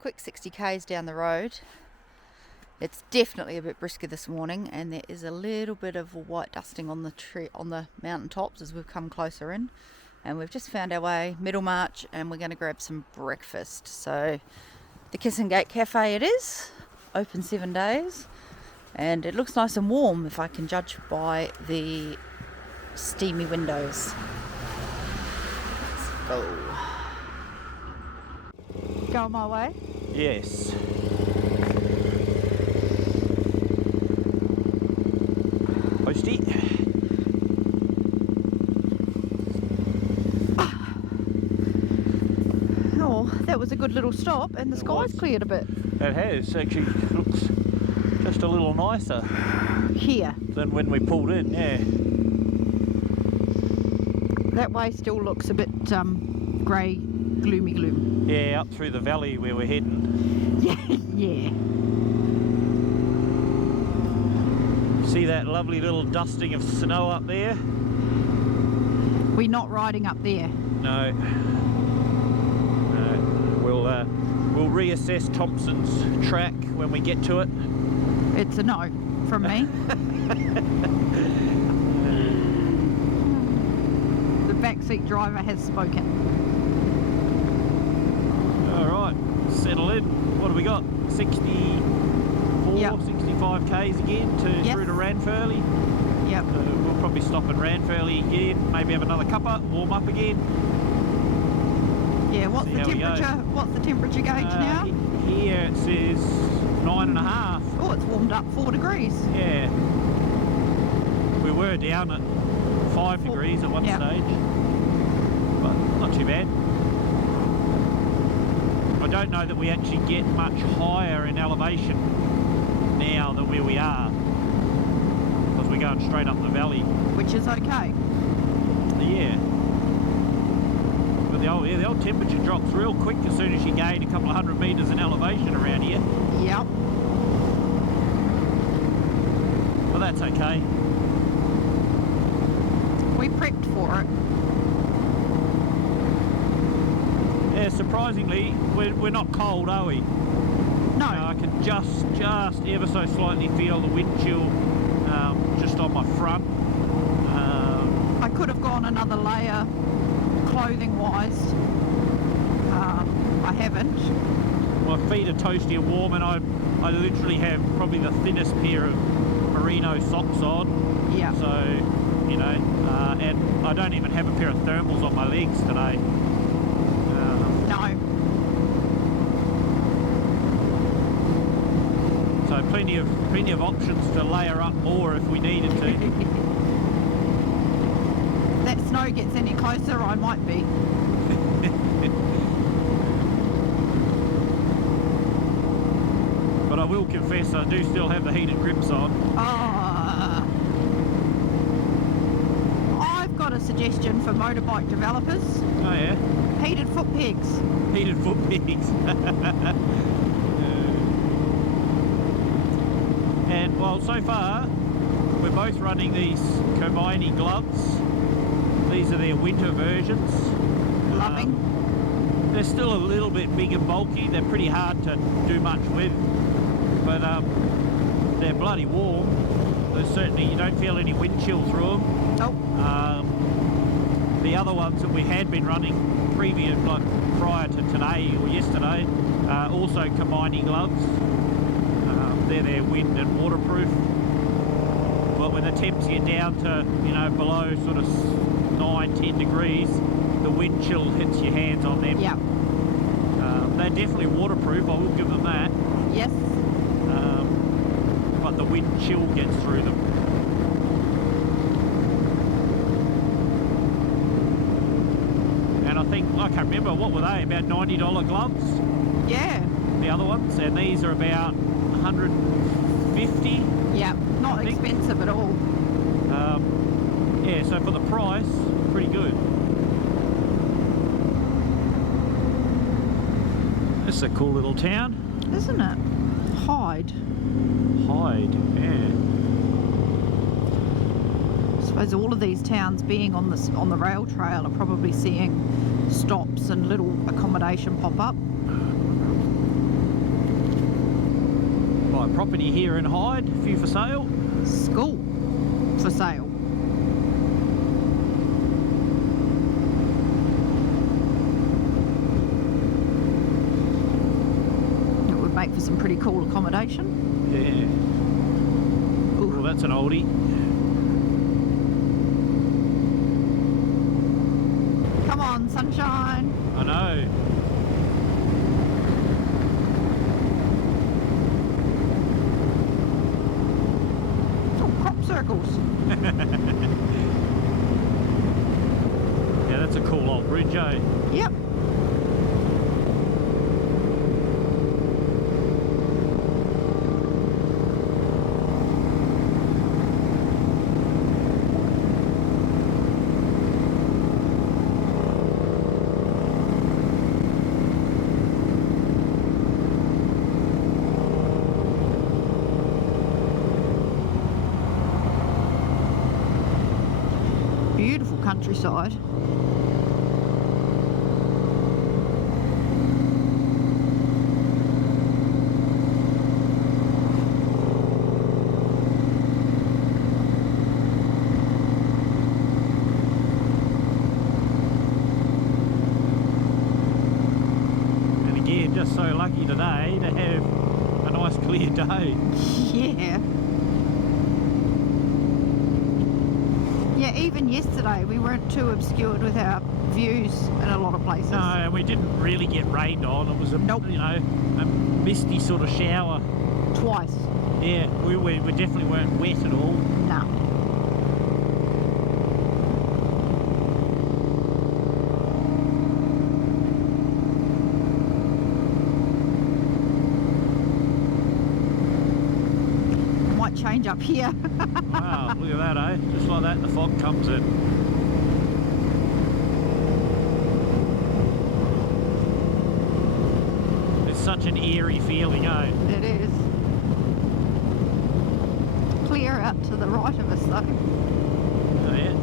quick 60 k's down the road. It's definitely a bit brisker this morning, and there is a little bit of white dusting on the mountain tops as we've come closer in. And we've just found our way Middlemarch, and we're going to grab some breakfast. So the Kissing Gate Cafe it is, open 7 days, and it looks nice and warm if I can judge by the steamy windows. Let's go. Going my way? Yes. Posty. Oh, that was a good little stop, and the sky's cleared a bit. It has. Actually looks just a little nicer Here. than when we pulled in, yeah. That way still looks a bit grey, gloomy gloom. Yeah, up through the valley where we're heading. Yeah. See that lovely little dusting of snow up there? We're not riding up there. No. We'll reassess Thompson's track when we get to it. It's a no from me. The backseat driver has spoken. Alright, settle in. What have we got? 64, 65 k's again through to Ranfurly. Yep. We'll probably stop at Ranfurly again, maybe have another cuppa, warm up again. Yeah, what's the temperature? What's the temperature gauge now? Here it says 9.5. Oh, it's warmed up 4 degrees. Yeah. We were down at 5 degrees at one stage, but not too bad. I don't know that we actually get much higher in elevation now than where we are, because we're going straight up the valley. Which is okay. Yeah. But the old temperature drops real quick as soon as you gain a couple of 100 metres in elevation around here. Yep. But that's okay. We prepped for it. Yeah, surprisingly, we're not cold, are we? No. I can just ever so slightly feel the wind chill just on my front. I could have gone another layer clothing wise. I haven't. My feet are toasty and warm, and I literally have probably the thinnest pair of merino socks on. Yeah. So, you know, and I don't even have a pair of thermals on my legs today. No. So plenty of options to layer up more if we needed to. If that snow gets any closer, I might be. But I will confess, I do still have the heated grips on. I've got a suggestion for motorbike developers. Oh yeah? Heated foot pegs. Heated foot pegs. And well, so far we're both running these Komini gloves. These are their winter versions. Loving. They're still a little bit big and bulky. They're pretty hard to do much with, but they're bloody warm. There's certainly, you don't feel any wind chill through them. Nope. The other ones that we had been running prior to today or yesterday, also Komini gloves. They're wind and waterproof. But when the temps get down to, you know, below sort of 9-10 degrees, the wind chill hits your hands on them. Yeah. They're definitely waterproof, I will give them that. Yes. But the wind chill gets through them. And I think, I can't remember, what were they, about $90 gloves? Yeah. The other ones, and these are about 150. Yeah, not expensive at all. Yeah, so for the price, pretty good. This is a cool little town. Isn't it? Hyde. Hyde, yeah. I suppose all of these towns being on the rail trail are probably seeing stops and little accommodation pop up. Right, property here in Hyde, a few for sale. School for sale. It would make for some pretty cool accommodation. Yeah. Ooh. Well, that's an oldie. Come on, sunshine. I know. Oh, crop circles. Yeah, that's a cool old bridge, eh? Yep. Beautiful countryside. And again, just so lucky today to have a nice clear day. Yeah. Yeah, even yesterday we weren't too obscured with our views in a lot of places. No, and we didn't really get rained on. It was a, you know, a misty sort of shower. Twice. Yeah, we definitely weren't wet at all. No. Might change up here. Wow, look at that, eh? Just like that, the fog comes in. It's such an eerie feeling, eh? It is. Clear out to the right of us though. Oh, yeah.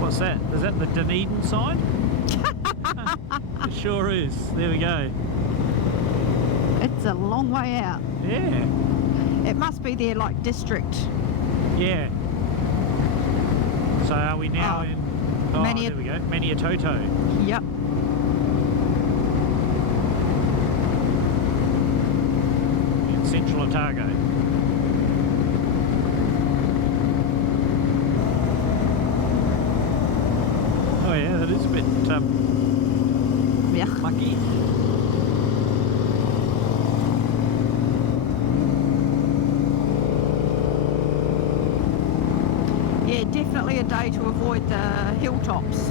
What's that? Is that the Dunedin side? It sure is. There we go. It's a long way out. Yeah. It must be their like district. Yeah. So are we now in... Oh, there we go. Maniatoto. Yep. In Central Otago. Oh yeah, that is a bit Yeah. mucky. Yeah, definitely a day to avoid the hilltops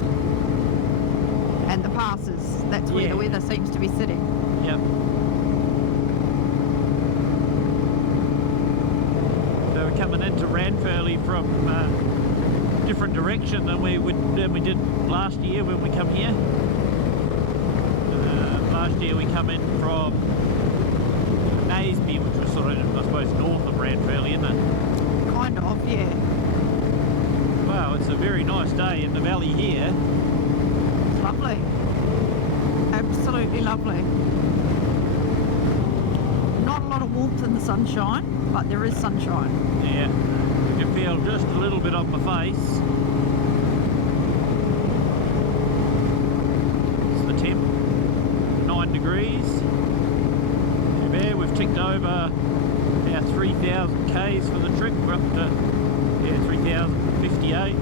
and the passes. That's where the weather seems to be sitting. Yep. So we're coming into Ranfurly from different direction than we did last year when we come here. Last year we come in from Naseby, which was sort of, I suppose, north of Ranfurly, isn't it? Kind of, yeah. Wow, it's a very nice day in the valley here. It's lovely. Absolutely lovely. Not a lot of warmth in the sunshine, but there is sunshine. Yeah, you can feel just a little bit on my face. It's the temp, 9 degrees. Too bad, we've ticked over our 3,000 Ks for the trip. We're up to 3,058.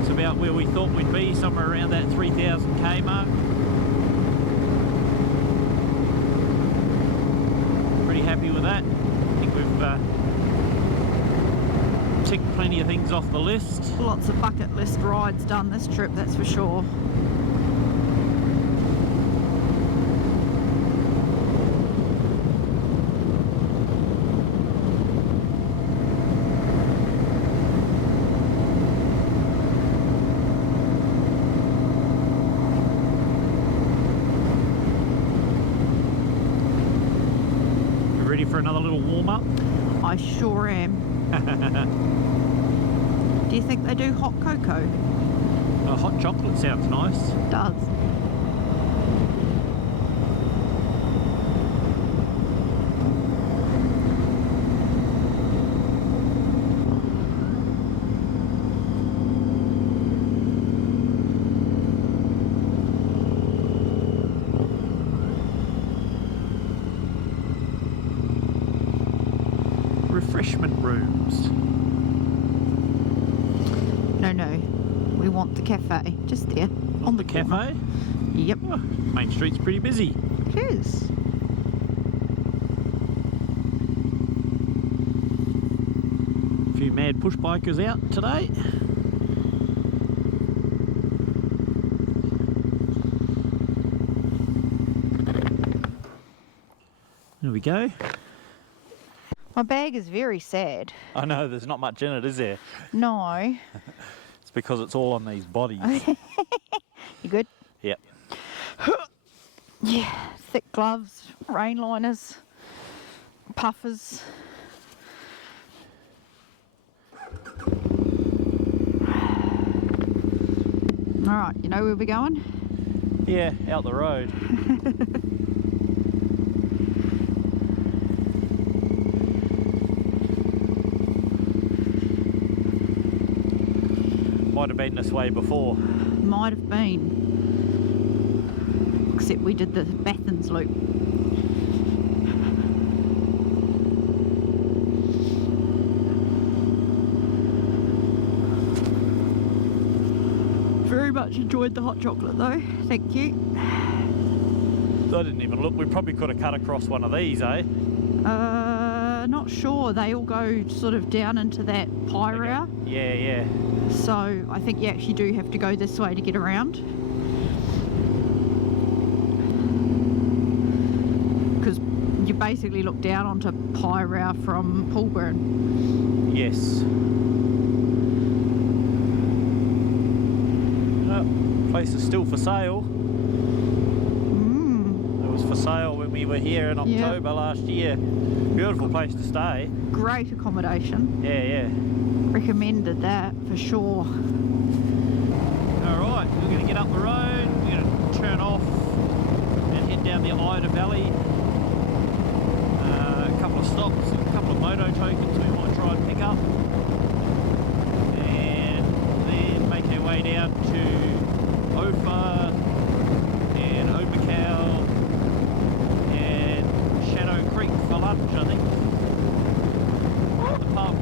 It's about where we thought we'd be, somewhere around that 3,000 K mark. that. I think we've ticked plenty of things off the list. Lots of bucket list rides done this trip, that's for sure. Ready for another little warm-up? I sure am. Do you think they do hot cocoa? Hot chocolate sounds nice. It does. Refreshment rooms. No, we want the cafe, just there. On the cafe? Yep. Oh, Main Street's pretty busy. It is. A few mad push bikers out today. There we go. My bag is very sad. I know, there's not much in it, is there? No. It's because it's all on these bodies. You good? Yep. Yeah, thick gloves, rain liners, puffers. Alright, you know where we're going? Yeah, out the road. Might have been this way before. Might have been. Except we did the Bathans loop. Very much enjoyed the hot chocolate though, thank you. I didn't even look, we probably could have cut across one of these, eh? Not sure. They all go sort of down into that pyrea. Yeah, yeah. So I think you actually do have to go this way to get around. Because you basically look down onto Pyrea from Poolburn. Yes. Oh, place is still for sale. It was for sale when we were here in October last year. Beautiful place to stay. Great accommodation. Yeah, yeah. Recommended that for sure. Alright, we're going to get up the road, we're going to turn off and head down the Ida Valley. A couple of stops, a couple of moto tokens we might try and pick up. And then make our way down to Ophir and Obercow and Chatto Creek for lunch, I think. At the pub.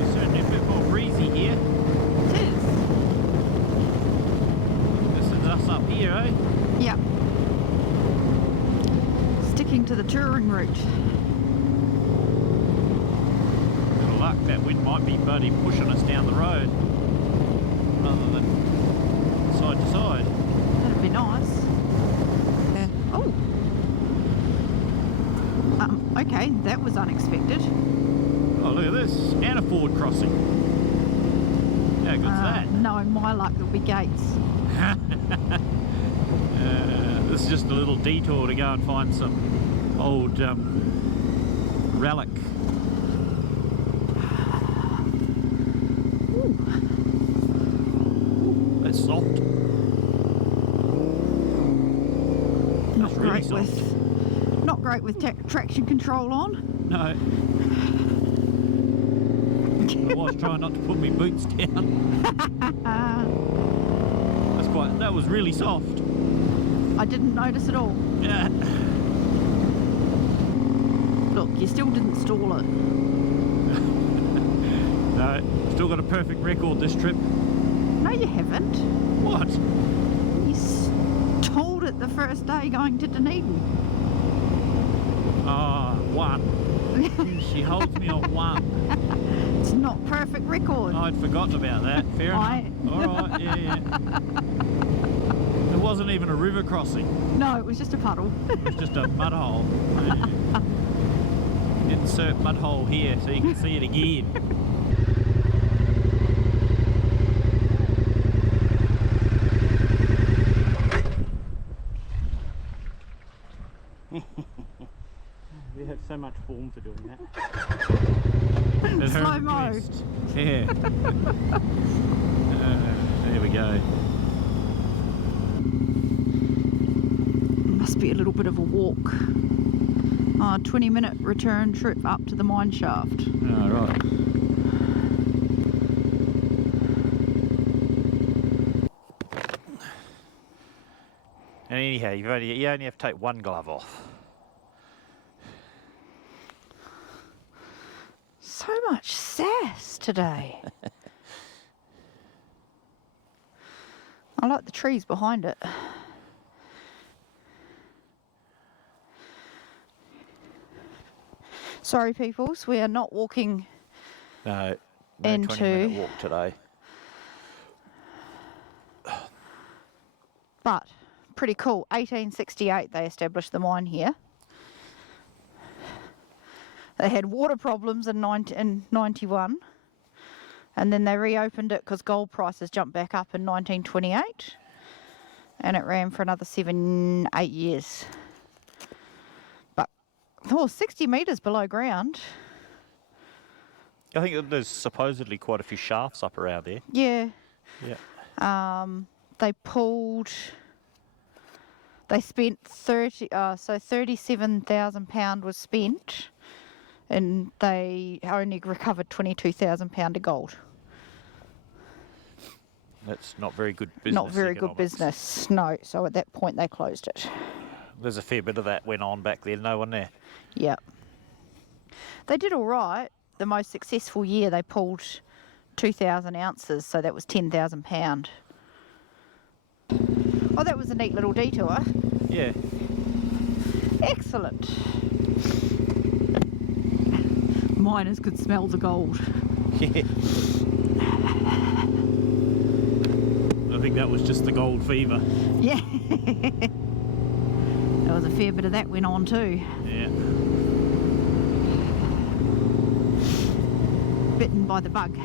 It's certainly a bit more breezy here. It is. This is us up here, eh? Yep. Sticking to the touring route. Good luck, that wind might be bloody pushing us down the road rather than side to side. That'd be nice. Oh. Okay, that was unexpected. Oh, look at this. Anaford crossing. How good's that? No, my luck, there'll be gates. This is just a little detour to go and find some old relic. Ooh. That's soft. Not really great soft. not great with traction control on. No. I was trying not to put my boots down. That was really soft. I didn't notice at all. Yeah. Look, you still didn't stall it. No, still got a perfect record this trip. No, you haven't. What? You stalled it the first day going to Dunedin. Ah, 1. She holds me on 1. It's not perfect record. I'd forgotten about that. Fair enough. Alright, yeah. It wasn't even a river crossing. No, it was just a puddle. It was just a mud hole. Yeah. Insert mud hole here so you can see it again. We have so much form for doing that. Slow-mo. Yeah. There we go. Must be a little bit of a walk. 20-minute return trip up to the mine shaft. Oh, right. And anyhow, you only have to take one glove off. So much sass today. I like the trees behind it. Sorry, peoples, we are not walking No into 20-minute walk today. But pretty cool. 1868 they established the mine here. They had water problems in 91, and then they reopened it because gold prices jumped back up in 1928, and it ran for another 7-8 years. But 60 metres below ground. I think there's supposedly quite a few shafts up around there. Yeah. Yeah. They spent 37,000 pound was spent, and they only recovered 22,000 pound of gold. That's not very good business. Not very good economics. business, no. So at that point they closed it. There's a fair bit of that went on back then, no one there. Yeah. They did all right. The most successful year they pulled 2,000 ounces, so that was 10,000 pound. Oh, that was a neat little detour. Yeah. Excellent. Miners could smell the gold. Yeah. I think that was just the gold fever. Yeah. There was a fair bit of that went on too. Yeah. Bitten by the bug.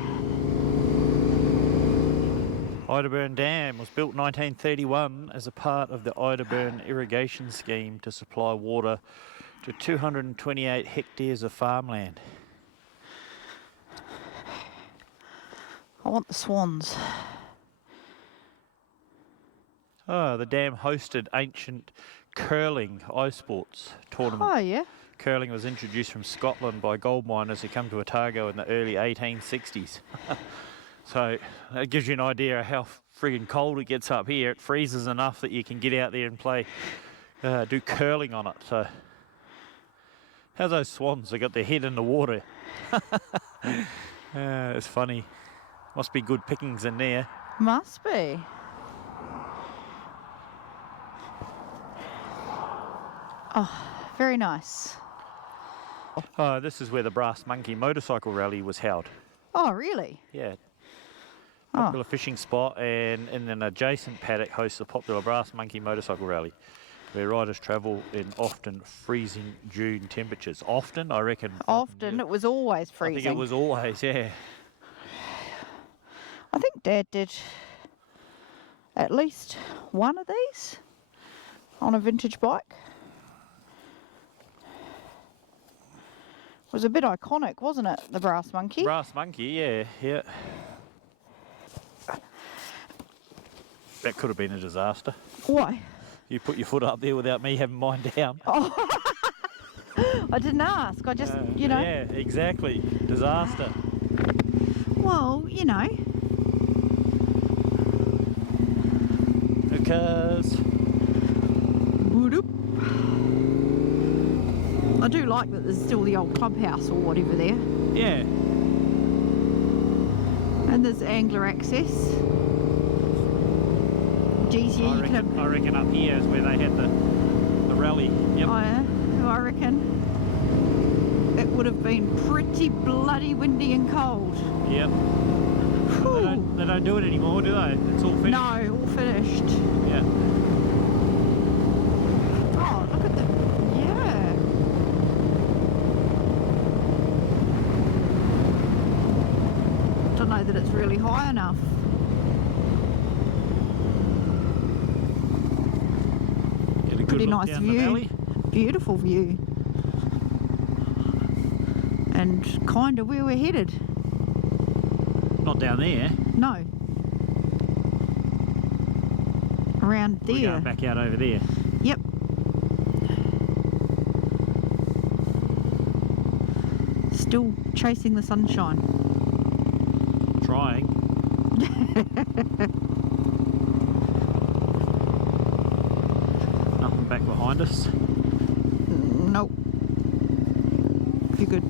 Idaburn Dam was built in 1931 as a part of the Idaburn irrigation scheme to supply water to 228 hectares of farmland. I want the swans. Oh, the dam hosted ancient curling ice sports tournament. Oh yeah. Curling was introduced from Scotland by gold miners who come to Otago in the early 1860s. So that gives you an idea of how friggin' cold it gets up here. It freezes enough that you can get out there and play, do curling on it. So how's those swans? They got their head in the water. It's funny. Must be good pickings in there. Must be. Oh, very nice. Oh, this is where the Brass Monkey motorcycle rally was held. Oh, really? Yeah. Popular fishing spot, and in an adjacent paddock hosts a popular Brass Monkey motorcycle rally, where riders travel in often freezing June temperatures. Often, I reckon. Often. It was always I freezing. think it was always, yeah. I think Dad did at least one of these on a vintage bike. It was a bit iconic, wasn't it, the Brass Monkey? Brass Monkey, yeah, yeah. That could have been a disaster. Why? You put your foot up there without me having mine down. Oh. I didn't ask. I just, you know. Yeah, exactly. Disaster. Well, you know. Because I do like that there's still the old clubhouse or whatever there. yeah. And there's angler access. Geez, yeah, I reckon up here is where they had the rally. Yep. Oh, yeah, I reckon. would have been pretty bloody windy and cold. Yep. They don't do it anymore, do they? It's all finished. No, all finished. Yeah. Oh, look at the... Yeah. Don't know that it's really high enough. Get a good Pretty look nice down the view. valley. Beautiful view. And kind of where we're headed. Not down there. No. Around there. We're going back out over there. Yep. Still chasing the sunshine. Trying. Nothing back behind us. Nope. You're good.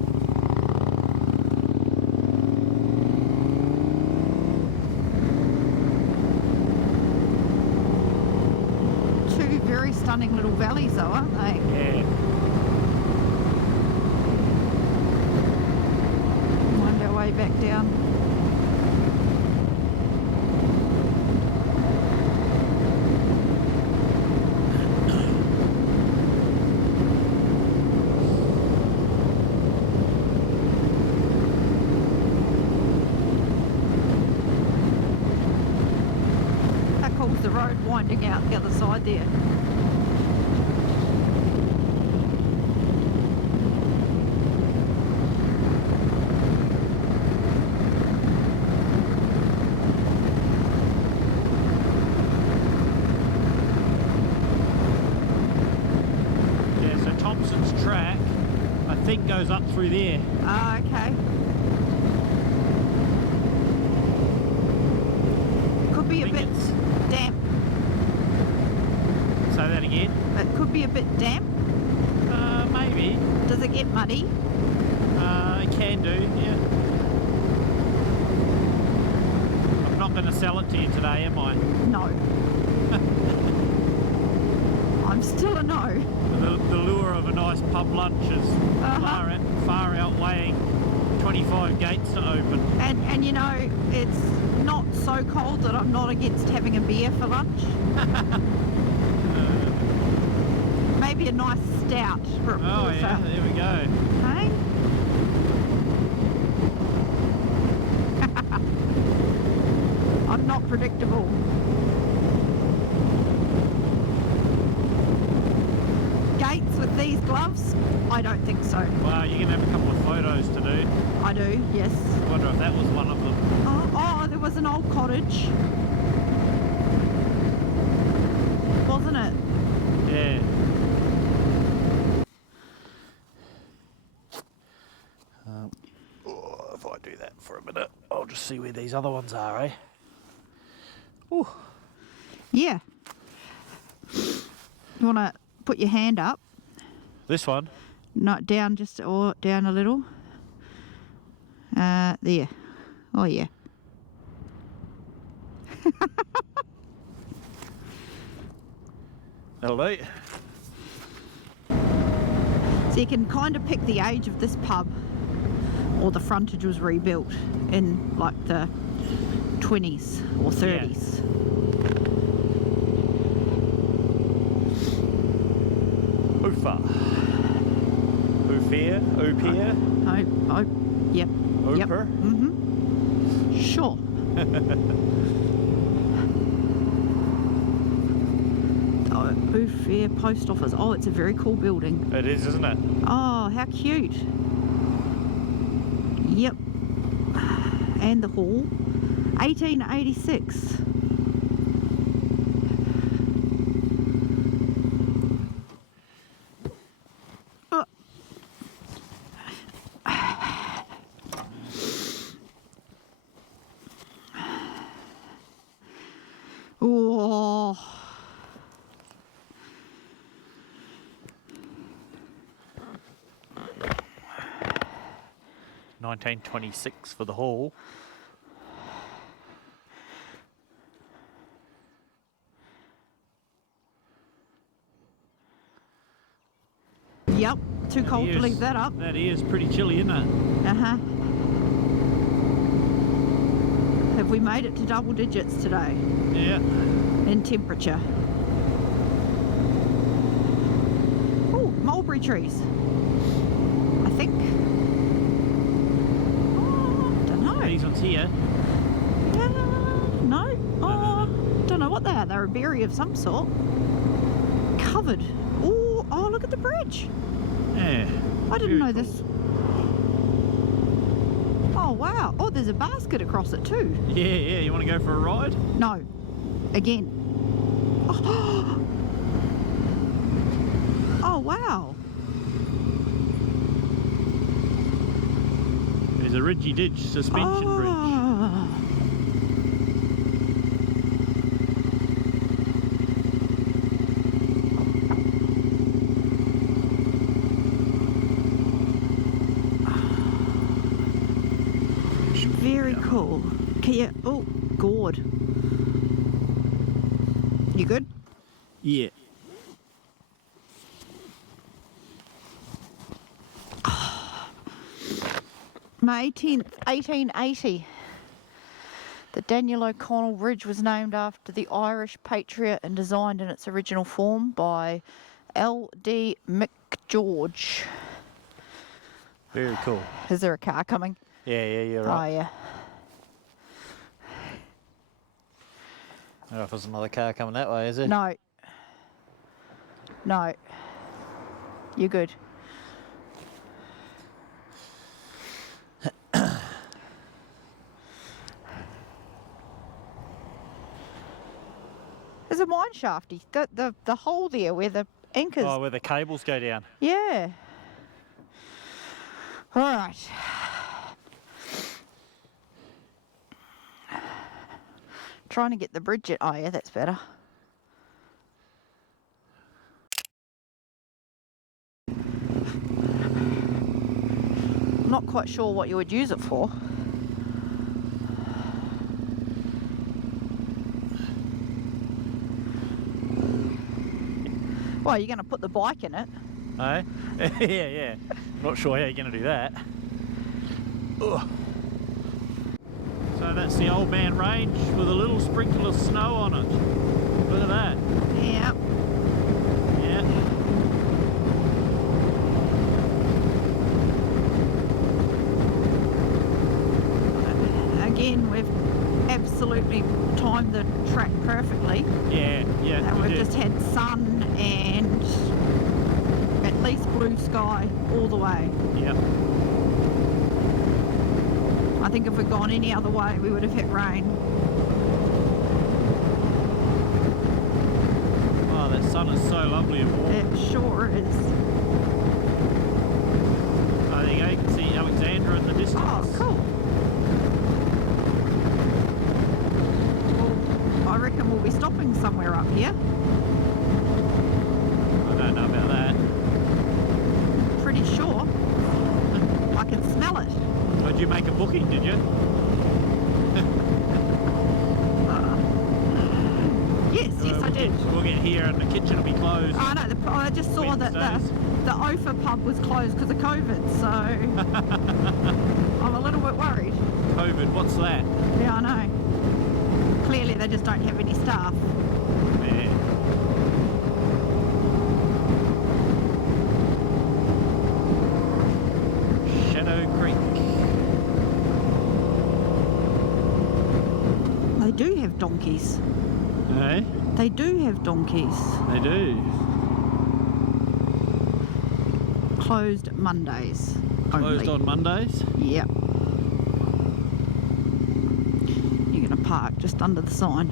Two very stunning little valleys though, aren't they? Yeah. Wind our way back down. The road winding out the other side there. Yeah, so Thompson's track, I think, goes up through there. Ah, okay. Could be a bit damp. Say that again? It could be a bit damp. Maybe. Does it get muddy? It can do, yeah. I'm not going to sell it to you today, am I? No. I'm still a no. The lure of a nice pub lunch is far outweighing 25 gates to open. And you know, it's not so cold that I'm not against having a beer for lunch. Maybe a nice stout for a Oh porter. yeah, there we go. Hey? I'm not predictable. Gates with these gloves? I don't think so. Well, you're going to have a couple of photos to do. I do, yes. I wonder if that was one of them. Oh, there was an old cottage. Wasn't it? Yeah. If I do that for a minute, I'll just see where these other ones are, eh? Ooh. Yeah. You want to put your hand up? This one? Not down, just or down a little. There. Oh yeah. That'll do. So you can kind of pick the age of this pub, or the frontage was rebuilt in like the 20s or 30s. Oofa. Oofia? Oopia? Oh, yep. Yep. Ooper? Mm-hmm. Sure. Oofia Post Office. Oh, it's a very cool building. It is, isn't it? Oh, how cute. Yep. And the hall. 1886. Oh. 1926 for the hall. Yep, too cold to leave that up. That is pretty chilly, isn't it? Uh-huh. Have we made it to double digits today? Yeah. In temperature. Oh, mulberry trees. I think. Oh, don't know. These ones here. No. Oh, don't know what they are. They're a berry of some sort. Covered. Oh, look at the bridge. Yeah. I didn't know cool. this. Oh, wow. Oh, there's a basket across it too. Yeah. You want to go for a ride? No. Again. Oh, oh wow. There's a ridgy ditch suspension bridge. Very cool. Can you, oh, gourd. You good? Yeah. May 10th, 1880. The Daniel O'Connell Bridge was named after the Irish patriot and designed in its original form by L.D. McGeorge. Very cool. Is there a car coming? Yeah, you're right. Oh, yeah. I don't know if there's another car coming that way, is there? No. No. You're good. There's a mine shafty. The hole there where the anchors. Oh, where the cables go down. Yeah. All right. Trying to get the bridge at. Oh, yeah, that's better. I'm not quite sure what you would use it for. Well, you're going to put the bike in it. Oh? Yeah. Not sure how you're going to do that. Ugh. So that's the Old Man Range with a little sprinkle of snow on it. Look at that. Yeah. Yeah. Again, we've absolutely timed the track perfectly. Yeah. And we we've do. just had sun and at least blue sky all the way. Yep. I think if we'd gone any other way, we would have hit rain. Oh, that sun is so lovely and warm. It sure is. Oh, there you go. You can see Alexandra in the distance. Oh, cool. Well, I reckon we'll be stopping somewhere up here. I don't know about that. Pretty sure. I can smell it. Did you make a booking, did you? Yes, I did. We'll get here and the kitchen will be closed. Oh, no, I just saw that the Ophir pub was closed because of COVID, so I'm a little bit worried. COVID, what's that? Yeah, I know. Clearly they just don't have any staff. Yeah. Chatto Creek. They do have donkeys. Hey? They do have donkeys. They do. Closed Mondays. Closed only. on Mondays? Yep. You're going to park just under the sign.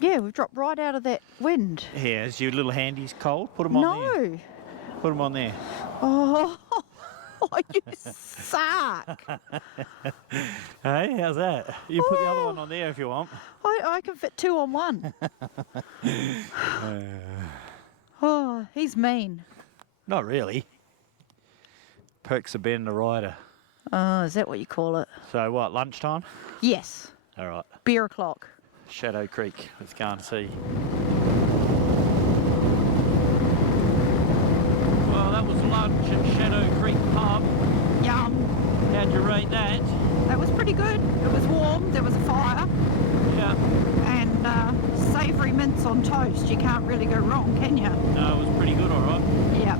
Yeah, we've dropped right out of that wind. Yeah, is your little handies cold? Put them on there. No. Put them on there. Oh, you suck. Hey, how's that? You put the other one on there if you want. I can fit two on one. Oh, he's mean. Not really. Perks of being the rider. Oh, is that what you call it? So what, lunchtime? Yes. All right. Beer o'clock. Chatto Creek. Let's go and see. Well, that was lunch at Chatto Creek pub. Yum. How'd you rate that? That was pretty good. It was warm, there was a fire, Yeah. and savoury mince on toast. You can't really go wrong, can you? No, it was pretty good, alright. Yeah.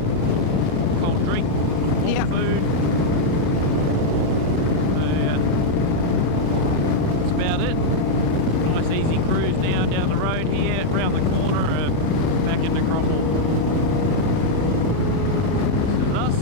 Cold drink, warm Yep. food. So, yeah. That's about it. Nice easy cruise now down the road here, round the corner and back into Cromwell. This is us.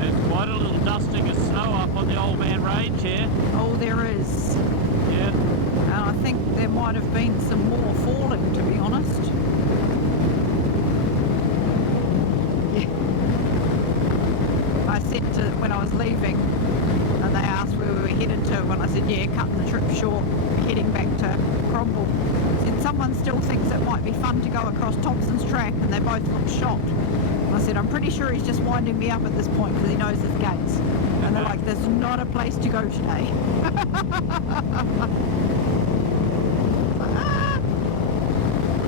There's quite a little dusting of snow up on the Old Man Range here. Oh, there is. Yeah. And I think there might have been some more falling, to be honest. Yeah. I said to when I was leaving, and they asked where we were headed to, and I said, yeah, cutting the trip short, we're heading back to Cromwell. Said someone still thinks it might be fun to go across Thompson's track, and they both looked shocked. And I said, I'm pretty sure he's just winding me up at this point because he knows his gates. And they're like, there's not a place to go today.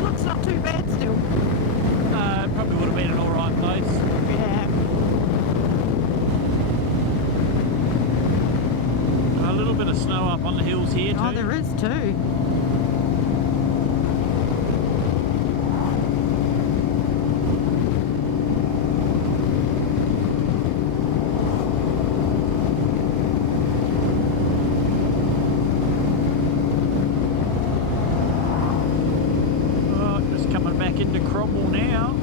Looks not too bad still. It probably would have been an alright place. Yeah. A little bit of snow up on the hills here too. Oh, there is too. Oh, just coming back into Cromwell now.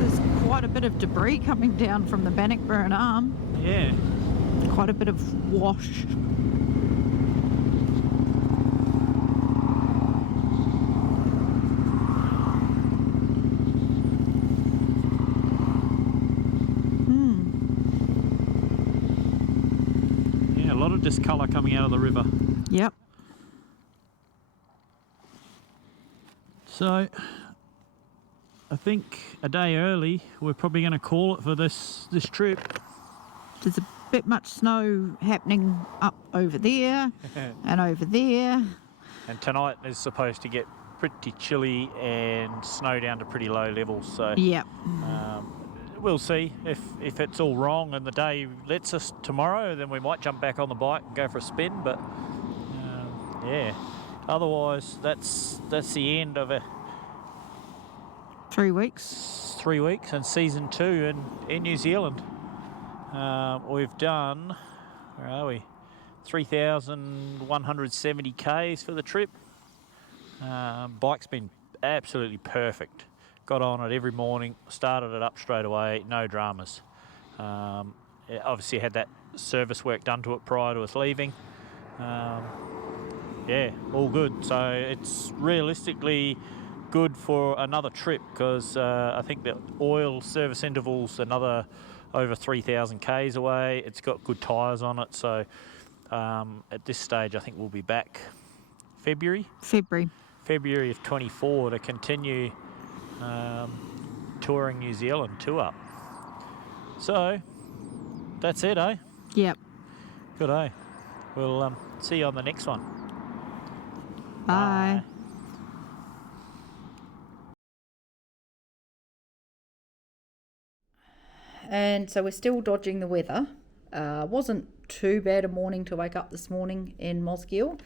There's quite a bit of debris coming down from the Bannockburn Arm. Yeah. Quite a bit of wash. Yeah, a lot of discolour coming out of the river. Yep. So, I think a day early, we're probably going to call it for this trip. There's a bit much snow happening up over there and over there. And tonight is supposed to get pretty chilly and snow down to pretty low levels. So, Yep. we'll see if it's all wrong and the day lets us tomorrow, then we might jump back on the bike and go for a spin. But yeah, otherwise that's the end of a 3 weeks. 3 weeks and season 2 in New Zealand. We've done, where are we? 3,170 Ks for the trip. Bike's been absolutely perfect. Got on it every morning, started it up straight away, no dramas. It obviously had that service work done to it prior to us leaving. Yeah, all good. So it's realistically good for another trip because I think the oil service interval's another over 3,000 Ks away. It's got good tyres on it. So at this stage, I think we'll be back February of 24 to continue touring New Zealand, TwoUp. So that's it, eh? Yep. Good, eh? We'll see you on the next one. Bye. And so we're still dodging the weather. Wasn't too bad a morning to wake up this morning in Mosgiel,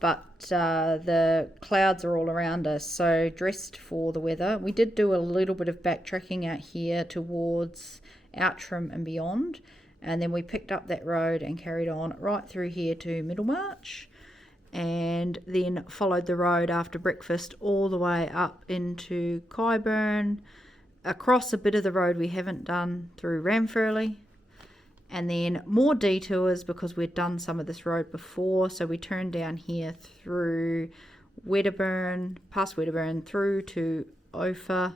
but the clouds are all around us, so dressed for the weather. We did do a little bit of backtracking out here towards Outram and beyond, and then we picked up that road and carried on right through here to Middlemarch, and then followed the road after breakfast all the way up into Idaburn, across a bit of the road we haven't done through Ranfurly, and then more detours because we'd done some of this road before. So we turned down here through Idaburn, past Idaburn, through to Ophir,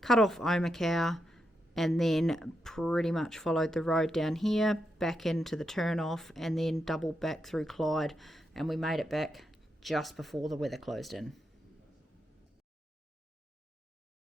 cut off Omacow, and then pretty much followed the road down here, back into the turn off, and then doubled back through Clyde, and we made it back just before the weather closed in.